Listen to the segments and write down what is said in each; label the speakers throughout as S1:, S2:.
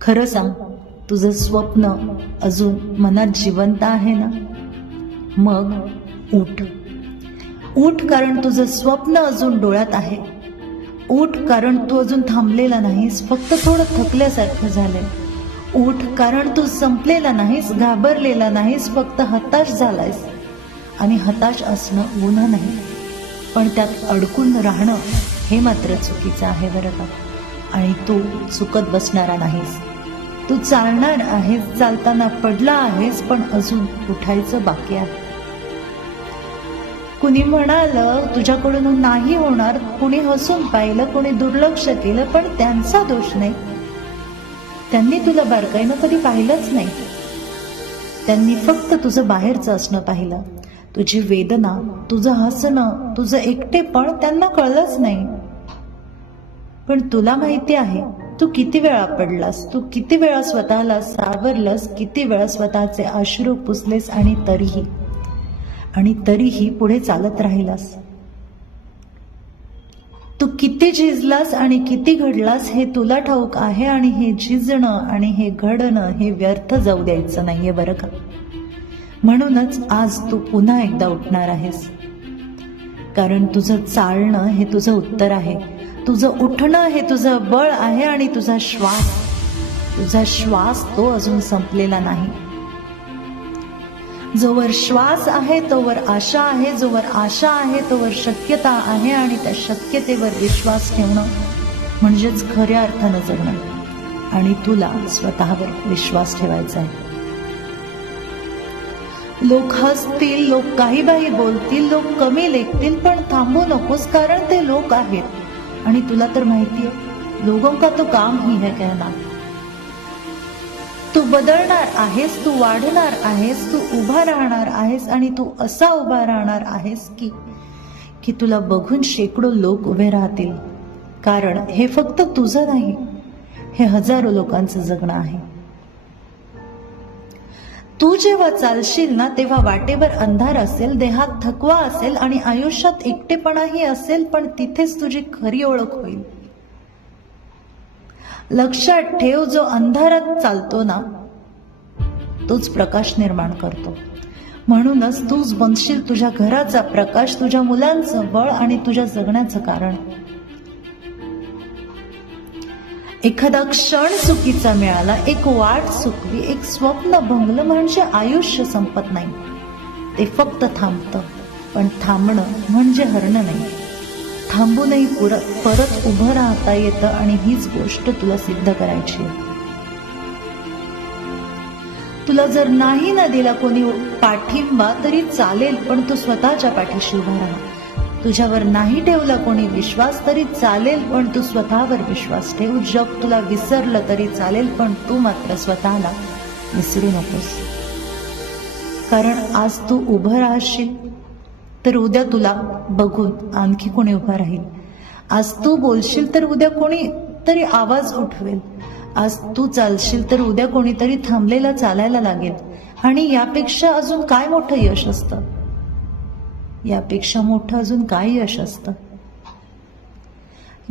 S1: खरं सांग तुझं स्वप्न अजून मनात जिवंत आहे ना? मग उठ. उठ कारण तुझं स्वप्न अजून डोळ्यात आहे. उठ कारण तू अजून थांबलेला नाहीस फक्त थोडं थकल्यासारखं झालंय. उठ कारण तू संपलेला नाहीस घाबरलेला नाहीस फक्त हताश झालायस. आणि हताश असणं गुन्हा नाही पण त्यात अडकून राहणं हे मात्र चुकीचं आहे बरं का? आणि तू चुकत बसणारा नाहीस. तू चालणार आहेस चालताना पडला आहेस पण अजून उठायचं बाकी आहे. कुणी म्हणालं तुझ्याकडून नाही होणार. कुणी हसून पाहिलं कुणी दुर्लक्ष केलं पण त्यांचा दोष नाही. त्यांनी तुला बारकाईनं कधी पाहिलंच नाही. त्यांनी फक्त तुझं बाहेरचं असणं पाहिलं. तुझी वेदना तुझं हसणं तुझं एकटेपण त्यांना कळलंच नाही. पण तुला माहिती आहे तू किती वेळा पडलास? तू किती वेळा स्वतःला सावरलंस? किती वेळा स्वतःचे अश्रू पुसलेस आणि तरीही? आणि तरीही पुढे चालत राहिलास? तू किती झिजलास आणि किती घडलास हे तुला ठाऊक आहे आणि हे झिजणं आणि हे घडणं हे व्यर्थ जाऊ द्यायचं नाहीये बरं का? म्हणूनच आज तू पुन्हा एकदा उठणार आहेस. कारण तुझं चालणं हे तुझं उत्तर आहे. तुझं उठणं हे तुझं बळ आहे आणि तुझा श्वास तुझा श्वास तो अजून संपलेला नाही. जोवर श्वास आहे तोवर आशा आहे जोवर आशा आहे तोवर शक्यता आहे आणि त्या शक्यतेवर विश्वास ठेवणं म्हणजेच खऱ्या अर्थानं जगणं. आणि तुला स्वतःवर विश्वास ठेवायचा आहे. लोक हसतील लोक काही बाही बोलतील लोक कमी लेखतील पण थांबू नकोस कारण ते लोक आहेत. आणि तुला तर माहिती आहे लोगों का तो काम ही है कहना तू बदलणार आहेस तू वाढणार आहेस तू उभा राहणार आहेस आणि तू असा उभा राहणार आहेस की की तुला बघून शेकडो लोक उभे राहतील. कारण हे फक्त तुझं नाही हे हजारो लोकांचं जगणं आहे. तू जेव्हा चालशील ना तेव्हा वाटेवर अंधार असेल देहात थकवा असेल आणि आयुष्यात एकटेपणाही असेल पण तिथेच तुझी खरी ओळख होईल. लक्षात ठेव जो अंधारात चालतो ना तोच प्रकाश निर्माण करतो. म्हणूनच तूच बनशील तुझ्या घराचा प्रकाश तुझ्या मुलांचं बळ आणि तुझ्या जगण्याचं कारण. एखादा क्षण चुकीचा मिळाला एक वाट चुकली एक स्वप्न भंगलं म्हणजे आयुष्य संपत नाही. ते फक्त थांबतं पण थांबणं म्हणजे हरणं नाही. थांबूनही पुरत परत उभं राहता येतं आणि हीच गोष्ट तुला सिद्ध करायची तुला जर नाही ना दिला कोणी पाठिंबा तरी चालेल पण तू स्वतःच्या पाठीशी उभा राहा. तुझ्यावर नाही ठेवला कोणी विश्वास तरी चालेल पण तू स्वतःवर विश्वास ठेव. जग तुला विसरलं तरी चालेल पण तू मात्र स्वतःला विसरू नकोस. कारण आज तू उभं राहशील तर उद्या तुला बघून आणखी कोणी उभा राहील. आज तू बोलशील तर उद्या कोणी तरी आवाज उठवेल. आज तू चालशील तर उद्या कोणीतरी थांबलेला चालायला लागेल. आणि यापेक्षा अजून काय मोठं यश असतं? यापेक्षा मोठं अजून काय यश असतं.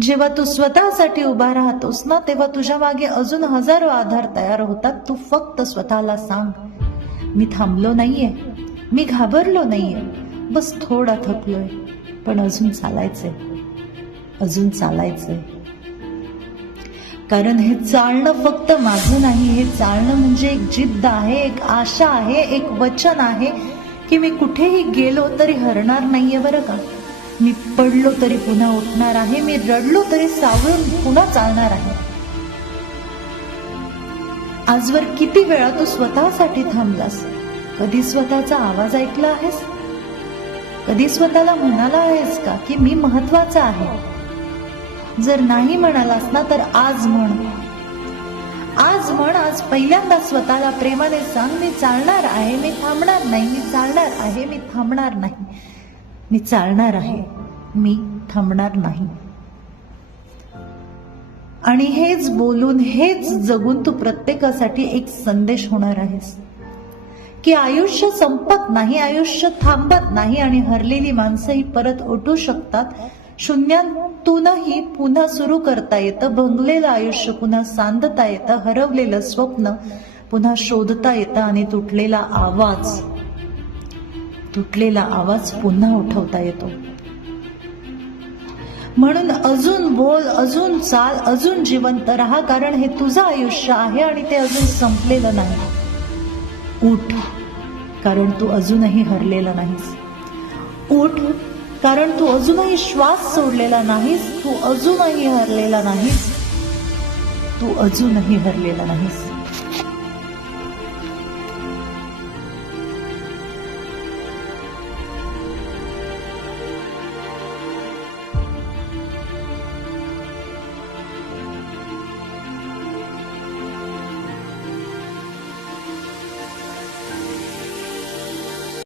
S1: जेव्हा तू स्वतःसाठी उभा राहतोस ना तेव्हा तुझ्या मागे अजून हजारो आधार तयार होतात. तू फक्त स्वतःला सांग मी थांबलो नाहीये. मी घाबरलो नाहीये. बस थोडा थकलोय. पण अजून चालायचंय. अजून चालायचंय. कारण हे चालणं फक्त माझं नाही. हे चालणं म्हणजे एक जिद्द आहे एक आशा आहे एक वचन आहे. की मी कुठेही गेलो तरी हरणार नाहीये बरं का? मी पडलो तरी पुन्हा उठणार आहे मी रडलो तरी सावरून पुन्हा चालणार आहे. आजवर किती वेळा तू स्वतःसाठी थांबलास? कधी स्वतःचा आवाज ऐकला आहेस? कधी स्वतःला म्हणाला आहेस का की मी महत्त्वाचा आहे? जर नाही म्हणालास ना तर आज म्हण. आज म्हण आज पहिल्यांदा स्वतःला प्रेमाने सांग मी चालणार आहे मी थांबणार नाही मी चालणार आहे मी थांबणार नाही. मी चालणार आहे मी थांबणार नाही. आणि हेच बोलून हेच जगून तू प्रत्येकासाठी एक संदेश होणार आहेस. की आयुष्य संपत नाही आयुष्य थांबत नाही आणि हरलेली माणसंही परत उठू शकतात शून्यातूनही पुन्हा सुरू करता येतं भंगलेलं आयुष्य पुन्हा सांधता येतं हरवलेलं स्वप्न पुन्हा शोधता येतं आणि तुटलेला आवाज तुटलेला आवाज पुन्हा उठवता येतो. म्हणून अजून बोल अजून चाल अजून जिवंत राहा कारण हे तुझं आयुष्य आहे आणि ते अजून संपलेलं नाही. उठ कारण तू अजूनही हरलेला नाहीस. उठ कारण तू अजूनही श्वास सोडलेला नाहीस तू अजूनही हरलेला नाहीस. तू अजूनही हरलेला नाहीस.